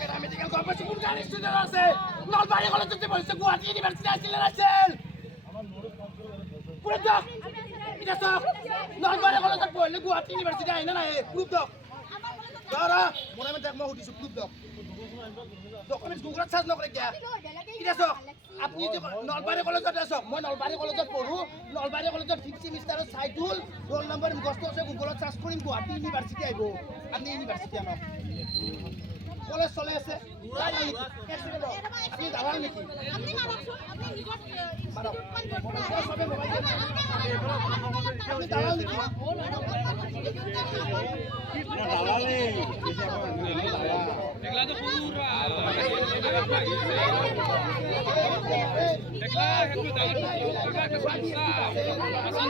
paramedical corporation কোন স্টুডেন্ট আছে নলবাড়ি কলেজে বলছে গুয়াহাটি ইউনিভার্সিটি আসলে আছেন পুরো দাও এটা সব নলবাড়ি কলেজে পড়লে গুয়াহাটি ইউনিভার্সিটি আইনা না গ্রুপ দাও দাঁড়া মনে মনে দেখ মই উঠিছো গ্রুপ দাও ডকুমেন্ট গুগলত সার্চ নকৰে কিয়া এটা সব আপনি যে নলবাড়ি কলেজত আছো মই নলবাড়ি কলেজত পঢ়ো নলবাড়ি কলেজত 5th সেমিস্টাৰৰ সাইডুল ৰোল নাম্বাৰ মুখস্থ আছে গুগলত সাৰ্চ কৰিম গুৱাহাটী ইউনিভার্সিটি আহিব আপনি ইউনিভার্সিটি আনক কলেজ চলে আছে আপনি দালাল নেকি আপনি মারকছুন আপনি নিজত মারক সবে মোবাইল আপনি দালাল নেকি দালালে দেখলা তো পুরা দেখলা হেতু দালাল পুরা কে সামসা আসল